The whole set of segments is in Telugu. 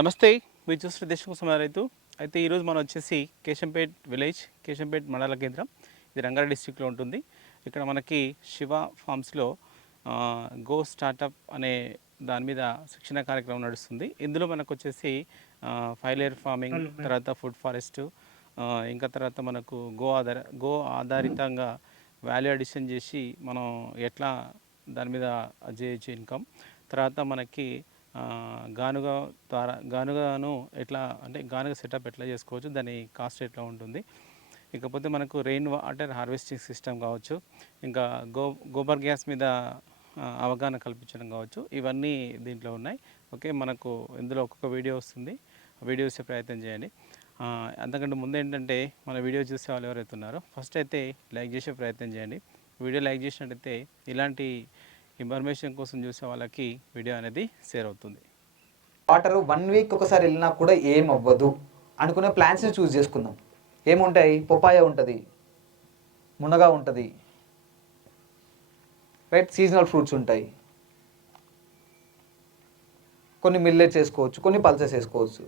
నమస్తే, మీరు చూస్తున్న దేశం కోసం రైతు. అయితే ఈరోజు మనం వచ్చేసి కేశంపేట్ విలేజ్, కేశంపేట్ మండల కేంద్రం, ఇది రంగారెడ్డి డిస్టిక్లో ఉంటుంది. ఇక్కడ మనకి శివ ఫార్మ్స్లో గో స్టార్టప్ అనే దాని మీద శిక్షణ కార్యక్రమం నడుస్తుంది. ఇందులో మనకు వచ్చేసి 5 లేయర్ ఫార్మింగ్, తర్వాత ఫుడ్ ఫారెస్ట్, ఇంకా తర్వాత మనకు గో ఆధారితంగా వాల్యూ అడిషన్ చేసి మనం ఎట్లా దాని మీద చేయొచ్చు ఇన్కమ్, తర్వాత మనకి గానుగను ఎట్లా అంటే గానుగ సెటప్ ఎట్లా చేసుకోవచ్చు, దాని కాస్ట్ ఎట్లా ఉంటుంది, ఇకపోతే మనకు రెయిన్ వాటర్ హార్వెస్టింగ్ సిస్టమ్ కావచ్చు, ఇంకా గోబర్ గ్యాస్ మీద అవగాహన కల్పించడం కావచ్చు, ఇవన్నీ దీంట్లో ఉన్నాయి. ఓకే, మనకు ఇందులో ఒక్కొక్క వీడియో వస్తుంది, వీడియో చూసే ప్రయత్నం చేయండి. అంతకంటే ముందు ఏంటంటే మన వీడియో చూసే వాళ్ళు ఎవరైతే ఉన్నారో ఫస్ట్ అయితే లైక్ చేసే ప్రయత్నం చేయండి. వీడియో లైక్ చేసినట్టయితే ఇలాంటి ఇన్ఫర్మేషన్ కోసం చూసే వాళ్ళకి వీడియో అనేది షేర్ అవుతుంది. వాటర్ 1 వీక్ ఒకసారి వెళ్ళినా కూడా ఏం అవ్వదు అనుకునే ప్లాంట్స్ని చూస్ చేసుకుందాం. ఏముంటాయి? పపాయ ఉంటుంది, మునగ ఉంటుంది, రైట్, సీజనల్ ఫ్రూట్స్ ఉంటాయి, కొన్ని మిల్లెట్స్ వేసుకోవచ్చు, కొన్ని పల్సెస్ వేసుకోవచ్చు.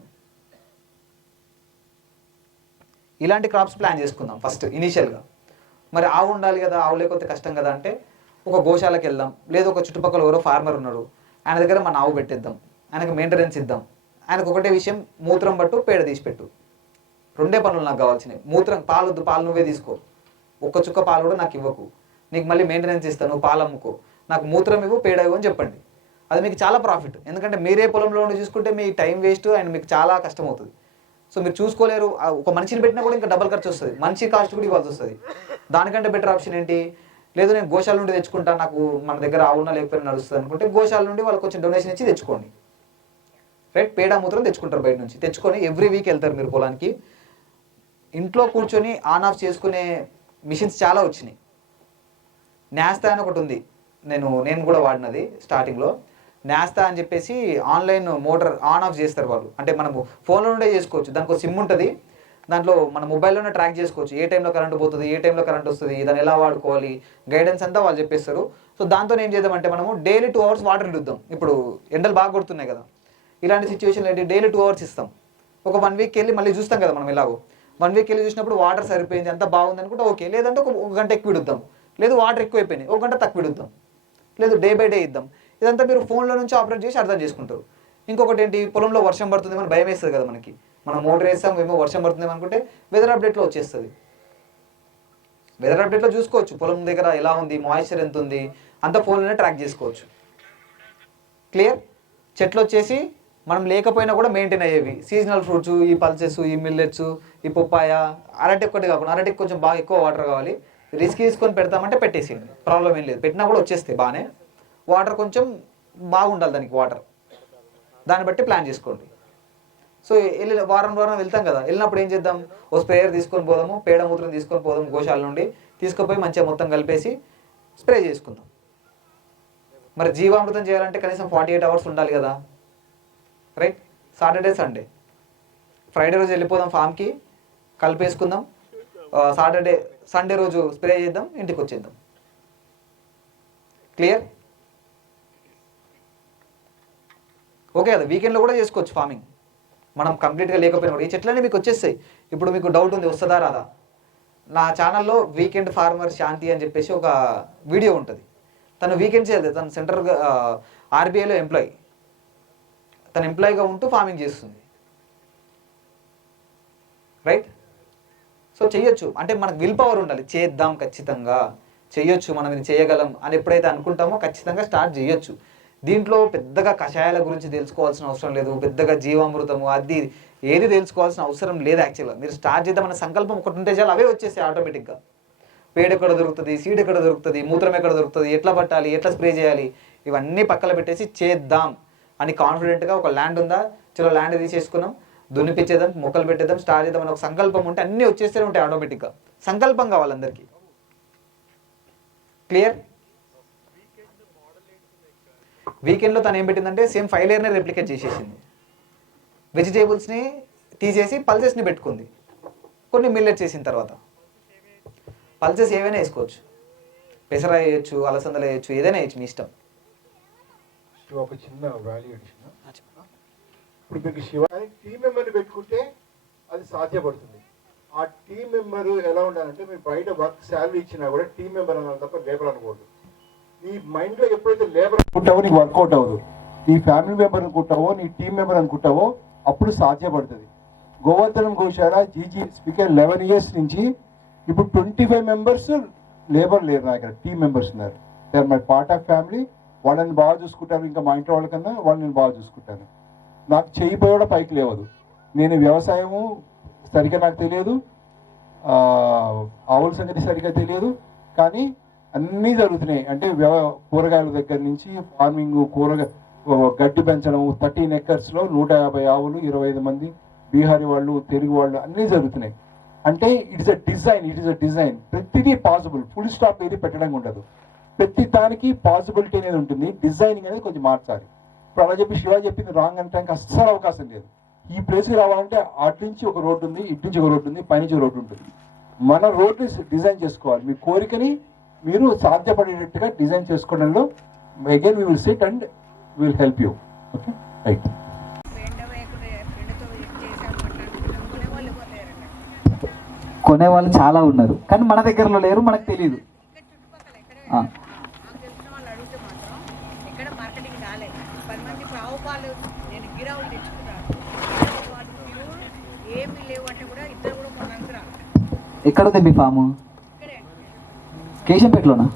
ఇలాంటి క్రాప్స్ ప్లాన్ చేసుకుందాం ఫస్ట్ ఇనీషియల్గా. మరి ఆవు ఉండాలి కదా, ఆవు లేకపోతే కష్టం కదా అంటే ఒక గోశాలకు వెళ్దాం, లేదు ఒక చుట్టుపక్కల ఎవరో ఫార్మర్ ఉన్నాడు, ఆయన దగ్గర మన ఆవు పెట్టేద్దాం, ఆయనకు మెయింటెనెన్స్ ఇద్దాం. ఆయనకు ఒకటే విషయం, మూత్రం పట్టు, పేడ తీసిపెట్టు, 2 పనులు నాకు కావాల్సినవి. మూత్రం, పాలు నువ్వే తీసుకో, ఒక్క చుక్క పాలు కూడా నాకు ఇవ్వకు, నీకు మళ్ళీ మెయింటెనెన్స్ ఇస్తాను, నువ్వు పాలు అమ్ముకో, నాకు మూత్రం ఇవ్వు, పేడ ఇవ్వు అని చెప్పండి. అది మీకు చాలా ప్రాఫిట్. ఎందుకంటే మీరే పొలంలో ఉండి చూసుకుంటే మీ టైం వేస్ట్ అండ్ మీకు చాలా కష్టం అవుతుంది. సో మీరు చూసుకోలేరు. ఒక మనిషిని పెట్టినా కూడా ఇంకా డబల్ ఖర్చు వస్తుంది, మనిషి కాస్ట్ కూడా ఇవ్వాల్సి వస్తుంది. దానికంటే బెటర్ ఆప్షన్ ఏంటి? లేదు నేను గోశాల నుండి తెచ్చుకుంటా, నాకు మన దగ్గర ఆవున్నా లేకపోయినా నడుస్తుంది అనుకుంటే గోశాల నుండి వాళ్ళకి కొంచెం డొనేషన్ ఇచ్చి తెచ్చుకోండి. రైట్, పేడ మూత్రం తెచ్చుకుంటారు బయట నుంచి, తెచ్చుకొని ఎవ్రీ వీక్ వెళ్తారు మీరు పొలానికి. ఇంట్లో కూర్చొని ఆన్ ఆఫ్ చేసుకునే మిషన్స్ చాలా వచ్చినాయి. న్యాస్తా అని ఒకటి ఉంది, నేను కూడా వాడినది స్టార్టింగ్లో. న్యాస్తా అని చెప్పేసి ఆన్లైన్ మోటార్ ఆన్ ఆఫ్ చేస్తారు వాళ్ళు. అంటే మనము ఫోన్లో నుండే చేసుకోవచ్చు. దానికి ఒక సిమ్ ఉంటుంది, దాంట్లో మన మొబైల్లోనే ట్రాక్ చేసుకోవచ్చు. ఏ టైంలో కరెంట్ పోతుంది, ఏ టైంలో కరెంట్ వస్తుంది, దాన్ని ఎలా వాడుకోవాలి, గైడెన్స్ అంతా వాళ్ళు చెప్పేస్తారు. సో దాంతో ఏం చేద్దామంటే మనము డైలీ 2 hours వాటర్ ఇద్దాం. ఇప్పుడు ఎండలు బాగా కొడుతున్నాయి కదా, ఇలాంటి సిచ్యువేషన్లో ఏంటి, డైలీ 2 hours ఇస్తాం. ఒక 1 week వెళ్ళి మళ్ళీ చూస్తాం కదా మనం, ఎలాగో 1 week వెళ్ళి చూసినప్పుడు వాటర్ సరిపోయింది, అంతా బాగుంది అనుకుంటే ఓకే. లేదంటే ఒక గంట ఎక్కువ ఇద్దాం, లేదు వాటర్ ఎక్కువైపోయినాయి, 1 గంట తక్కువ ఇద్దాం, లేదు డే బై డే ఇద్దాం. ఇదంతా మీరు ఫోన్లో నుంచి ఆపరేట్ చేసి అర్థం చేసుకుంటారు. ఇంకొకటి ఏంటి, పొలంలో వర్షం పడుతుంది అని భయం వేస్తుంది కదా మనకి, మనం మోటార్ వేస్తాం, ఏమో వర్షం పడుతుంది అనుకుంటే వెదర్ అప్డేట్లో వచ్చేస్తుంది. వెదర్ అప్డేట్లో చూసుకోవచ్చు పొలం దగ్గర ఎలా ఉంది, మాయిశ్చర్ ఎంత ఉంది, అంతా ఫోన్లోనే ట్రాక్ చేసుకోవచ్చు. క్లియర్. చెట్లు వచ్చేసి మనం లేకపోయినా కూడా మెయింటైన్ అయ్యేవి సీజనల్ ఫ్రూట్స్, ఈ పల్సెస్, ఈ మిల్లెట్స్, ఈ పప్పాయ, అరటి ఒక్కటి కాకుండా, అరటికి కొంచెం బాగా ఎక్కువ వాటర్ కావాలి, రిస్క్ తీసుకొని పెడతామంటే పెట్టేసేయండి, ప్రాబ్లం ఏం లేదు. పెట్టినా కూడా వచ్చేస్తాయి బాగానే. వాటర్ కొంచెం బాగుండాలి దానికి, వాటర్ దాన్ని బట్టి ప్లాన్ చేసుకోండి. సో వారం వెళ్తాం కదా, వెళ్ళినప్పుడు ఏం చేద్దాం, ఓ స్ప్రేయర్ తీసుకొని పోదాము, పేడ మూత్రం తీసుకొని పోదాము గోశాల నుండి, తీసుకుపోయి మంచిగా మొత్తం కలిపేసి స్ప్రే చేసుకుందాం. మరి జీవామృతం చేయాలంటే కనీసం 48 hours ఉండాలి కదా, రైట్. సాటర్డే సండే, ఫ్రైడే రోజు వెళ్ళిపోదాం ఫామ్కి, కలిపేసుకుందాం, సండే రోజు స్ప్రే చేద్దాం, ఇంటికి వచ్చేద్దాం. క్లియర్. ఓకే కదా, వీకెండ్లో కూడా చేసుకోవచ్చు ఫార్మింగ్, మనం కంప్లీట్గా లేకపోయినా కూడా. ఈ చెట్లన్నీ మీకు వచ్చేస్తాయి. ఇప్పుడు మీకు డౌట్ ఉంది వస్తుందా రాదా, నా ఛానల్లో వీకెండ్ ఫార్మర్ శాంతి అని చెప్పేసి ఒక వీడియో ఉంటుంది. తను వీకెండ్స్ వెళ్తుంది, తను సెంట్రల్ ఆర్బీఐలో ఎంప్లాయీ, తను ఎంప్లాయీగా ఉంటూ ఫార్మింగ్ చేస్తుంది, రైట్. సో చెయ్యొచ్చు, అంటే మనకు విల్ పవర్ ఉండాలి, చేద్దాం ఖచ్చితంగా చెయ్యొచ్చు, మనం ఇది చేయగలం అని ఎప్పుడైతే అనుకుంటామో ఖచ్చితంగా స్టార్ట్ చేయొచ్చు. దీంట్లో పెద్దగా కషాయాల గురించి తెలుసుకోవాల్సిన అవసరం లేదు, పెద్దగా జీవామృతము అది ఏది తెలుసుకోవాల్సిన అవసరం లేదు. యాక్చువల్గా మీరు స్టార్ట్ చేద్దామన్న సంకల్పం ఒకటి ఉంటే చాలు, అవే వచ్చేస్తాయి ఆటోమేటిక్గా. పేడ ఎక్కడ దొరుకుతుంది, సీడ్ ఎక్కడ దొరుకుతుంది, మూత్రం ఎక్కడ దొరుకుతుంది, ఎట్లా పట్టాలి, ఎట్లా స్ప్రే చేయాలి, ఇవన్నీ పక్కన పెట్టేసి చేద్దాం అని కాన్ఫిడెంట్గా, ఒక ల్యాండ్ ఉందా, చలో ల్యాండ్ తీసేసుకున్నాం, దున్నిపించేద్దాం, మొక్కలు పెట్టేద్దాం, స్టార్ట్ చేద్దాం అని ఒక సంకల్పం ఉంటే అన్నీ వచ్చేస్తూనే ఉంటాయి ఆటోమేటిక్గా. సంకల్పం కావాలి అందరికీ. క్లియర్. వీకెండ్లో తను ఏం పెట్టిందంటే సేమ్ 5 లేయర్నే రెప్లికేట్ చేసేసింది. వెజిటేబుల్స్ని తీసేసి పల్సెస్ని పెట్టుకుంది, కొన్ని మిల్లెట్స్ వేసిన తర్వాత. పల్సెస్ ఏవైనా వేసుకోవచ్చు, పెసర వేయచ్చు, అలసందలు వేయచ్చు, ఏదైనా వేయచ్చు, మీ ఇష్టం. ఒక చిన్న వాల్యూ అడిషన్, ఇప్పుడు మీకు శివ టీం మెంబర్ని పెట్టుకుంటే అది సాధ్యపడుతుంది. ఆ టీం మెంబర్ ఎలా ఉండాలంటే మీరు బయట వర్క్ శాలరీ ఇచ్చినా కూడా టీం మెంబర్ అన్నారు తప్ప లేబర్ అనకూడదు. నీ మైండ్లో ఎప్పుడైతే లేబర్ అనుకుంటావో నీకు వర్కౌట్ అవ్వదు. నీ ఫ్యామిలీ మెంబర్ అనుకుంటావో నీ టీం మెంబర్ అనుకుంటావో అప్పుడు సాధ్యపడుతుంది. గోవర్ధనం గోశాల జీజీ స్పీకర్ 11 years నుంచి ఇప్పుడు 25 members లేబర్ లేరు నా ఇక్కడ, టీం మెంబర్స్ ఉన్నారు. They are my part of family. వాళ్ళని బాగా చూసుకుంటాను, ఇంకా మా ఇంట్లో వాళ్ళకన్నా వాళ్ళని బాగా చూసుకుంటాను. నాకు చేయిపోయి కూడా పైకి లేవదు. నేను వ్యవసాయము సరిగ్గా నాకు తెలియదు, ఆవుల సంగతి సరిగ్గా తెలియదు, కానీ అన్నీ జరుగుతున్నాయి. అంటే కూరగాయల దగ్గర నుంచి ఫార్మింగ్, గడ్డి పెంచడం, 13 acres 150 ఆవులు, 25 మంది బీహారీ వాళ్ళు, తెలుగు వాళ్ళు, అన్నీ జరుగుతున్నాయి. అంటే ఇట్ ఇస్ అ డిజైన్. ప్రతిదీ పాసిబుల్, ఫుల్ స్టాప్ ఏది పెట్టడం ఉండదు. ప్రతి దానికి పాసిబిలిటీ అనేది ఉంటుంది. డిజైనింగ్ అనేది కొంచెం మార్చాలి. ఇప్పుడు అలా చెప్పి శివ చెప్పింది రాంగ్ అనడానికి అస్సలు అవకాశం లేదు. ఈ ప్లేస్కి రావాలంటే అటు నుంచి ఒక రోడ్డు ఉంది, ఇటు నుంచి ఒక రోడ్డు ఉంది, పైనుంచి ఒక రోడ్డు ఉంటుంది. మన రోడ్ని డిజైన్ చేసుకోవాలి. మీ కోరికని మీరు సాధ్యపడేటట్టుగా డిజైన్ చేసుకోవడంలో again we will SIT and will help you. Okay, right. కొనేవాళ్ళు చాలా ఉన్నారు, కానీ మన దగ్గరలో లేరు, మనకు తెలియదు. ఎక్కడ ఉంది మీ ఫాము? కేశంపేటలోనా?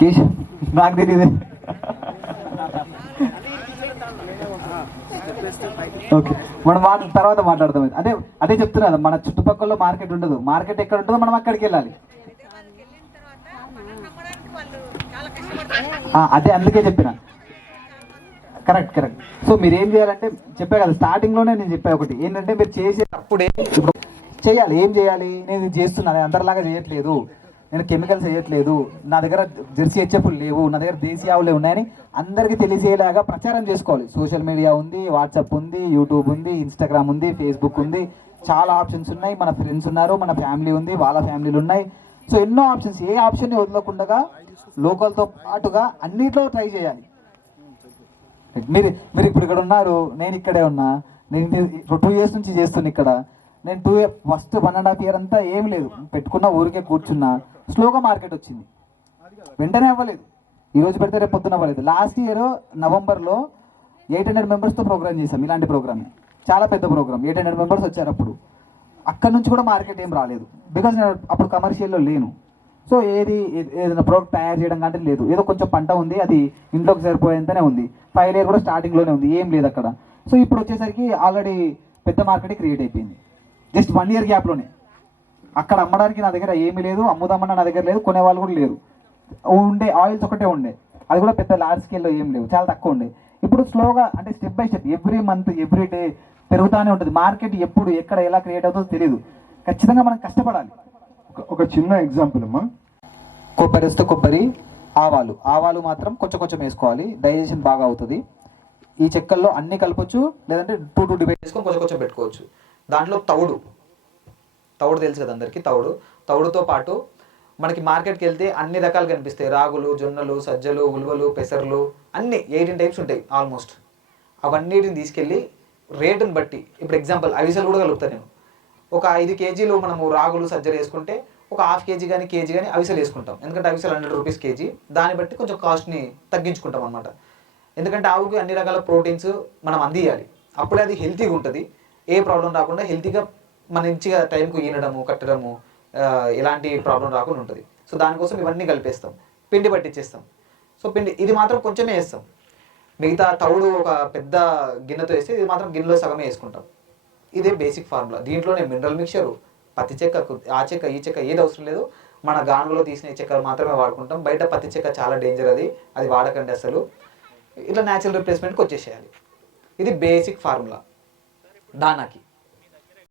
కేశం నాకు తెలియదు. ఓకే, మనం తర్వాత మాట్లాడతాం. అదే చెప్తున్నా, మన చుట్టుపక్కల మార్కెట్ ఉండదు. మార్కెట్ ఎక్కడ ఉంటుందో మనం అక్కడికి వెళ్ళాలి. అదే అందుకే చెప్పిన. కరెక్ట్. సో మీరు ఏం చేయాలంటే చెప్పా కదా స్టార్టింగ్లోనే, నేను చెప్పా ఒకటి ఏంటంటే మీరు చేసేటప్పుడే ఇప్పుడు చేయాలి. ఏం చేయాలి? నేను ఇది చేస్తున్నాను, అందరిలాగా చేయట్లేదు, నేను కెమికల్స్ వేయట్లేదు, నా దగ్గర జెర్సీ హెచ్ఎఫ్లు లేవు, నా దగ్గర దేశీ ఆవులే ఉన్నాయని అందరికీ తెలిసేలాగా ప్రచారం చేసుకోవాలి. సోషల్ మీడియా ఉంది, వాట్సాప్ ఉంది, యూట్యూబ్ ఉంది, ఇన్స్టాగ్రామ్ ఉంది, ఫేస్బుక్ ఉంది, చాలా ఆప్షన్స్ ఉన్నాయి. మన ఫ్రెండ్స్ ఉన్నారు, మన ఫ్యామిలీ ఉంది, వాళ్ళ ఫ్యామిలీలు ఉన్నాయి. సో ఎన్నో ఆప్షన్స్. ఏ ఆప్షన్ని వదలకుండా లోకల్తో పాటుగా అన్నిట్లో ట్రై చేయాలి. మీరు ఇప్పుడు ఇక్కడ ఉన్నారు, నేను ఇక్కడే ఉన్నా. నేను 2 years నుంచి చేస్తున్నా ఇక్కడ. నేను ఫస్ట్ 1.5 year అంతా ఏం లేదు, పెట్టుకున్న ఊరికే కూర్చున్నా. స్లోగా మార్కెట్ వచ్చింది, వెంటనే అవ్వలేదు. ఈరోజు పెడితే రేపు పొద్దున అవ్వలేదు. లాస్ట్ ఇయర్ నవంబర్లో 800 members ప్రోగ్రామ్ చేసాం. ఇలాంటి ప్రోగ్రామ్ చాలా పెద్ద ప్రోగ్రామ్, 800 members వచ్చారు. అప్పుడు అక్కడ నుంచి కూడా మార్కెట్ ఏం రాలేదు, బికాజ్ నేను అప్పుడు కమర్షియల్లో లేను. సో ఏదైనా ప్రోడక్ట్ తయారు చేయడం కంటే లేదు. ఏదో కొంచెం పంట ఉంది, అది ఇంట్లోకి సరిపోయేంతనే ఉంది. 5 year కూడా స్టార్టింగ్లోనే ఉంది, ఏం లేదు అక్కడ. సో ఇప్పుడు వచ్చేసరికి ఆల్రెడీ పెద్ద మార్కెట్ క్రియేట్ అయిపోయింది జస్ట్ 1 year గ్యాప్లోనే. అక్కడ అమ్మడానికి నా దగ్గర ఏమీ లేదు, అమ్ముదామన్నా నా దగ్గర లేదు, కొనేవాళ్ళు కూడా లేరు. ఉండే ఆయిల్స్ ఒకటే ఉండే, అది కూడా పెద్ద లార్జ్ స్కేల్లో ఏం లేవు, చాలా తక్కువ ఉండే. ఇప్పుడు స్లోగా అంటే step by step, every month every day పెరుగుతూనే ఉంటుంది. మార్కెట్ ఎప్పుడు ఎక్కడ ఎలా క్రియేట్ అవుతుందో తెలియదు. ఖచ్చితంగా మనం కష్టపడాలి. ఒక చిన్న ఎగ్జాంపుల్ అమ్మా, కొబ్బరి వస్తే కొబ్బరి, ఆవాలు మాత్రం కొంచెం వేసుకోవాలి, డైజెషన్ బాగా అవుతుంది. ఈ చెక్కల్లో అన్ని కలపచ్చు, లేదంటే 2 డివైడ్ చేసుకొని కొంచెం పెట్టుకోవచ్చు. దాంట్లో తౌడు తెలుసు కదా అందరికీ. తౌడుతో పాటు మనకి మార్కెట్కి వెళ్తే అన్ని రకాలు కనిపిస్తాయి. రాగులు, జొన్నలు, సజ్జలు, ఉలువలు, పెసర్లు, అన్ని 18 types ఉంటాయి ఆల్మోస్ట్. అవన్నిటిని తీసుకెళ్ళి రేటుని బట్టి, ఇప్పుడు ఎగ్జాంపుల్ అవిసెలు కూడా కలుపుతాను నేను. ఒక 5 kg మనము రాగులు, సజ్జలు వేసుకుంటే ఒక 1/2 kg కానీ కేజీ కానీ అవిసెలు వేసుకుంటాం. ఎందుకంటే అవిసెలు 100 rupees kg. దాన్ని బట్టి కొంచెం కాస్ట్ని తగ్గించుకుంటాం అనమాట. ఎందుకంటే ఆవుకి అన్ని రకాల ప్రోటీన్స్ మనం అందియాలి, అప్పుడే అది హెల్తీగా ఉంటుంది. ఏ ప్రాబ్లం రాకుండా హెల్తీగా మన మంచిగా టైంకు ఈనడము, కట్టడము, ఎలాంటి ప్రాబ్లం రాకుండా ఉంటుంది. సో దానికోసం ఇవన్నీ కలిపేస్తాం, పిండి పట్టించేస్తాం. సో పిండి ఇది మాత్రం కొంచెమే వేస్తాం, మిగతా తౌడు ఒక పెద్ద గిన్నెతో వేస్తే ఇది మాత్రం గిన్నెలో సగమే వేసుకుంటాం. ఇదే బేసిక్ ఫార్ములా. దీంట్లోనే మినరల్ మిక్చరు, పత్తి చెక్క, ఆ చెక్క, ఈ చెక్క ఏది అవసరం లేదు. మన గానుగలో తీసిన చెక్కలు మాత్రమే వాడుకుంటాం. బయట పత్తి చెక్క చాలా డేంజర్, అది వాడకండి అసలు. ఇట్లా న్యాచురల్ రిప్లేస్మెంట్కి వచ్చేసేయాలి. ఇది బేసిక్ ఫార్ములా దానాకి.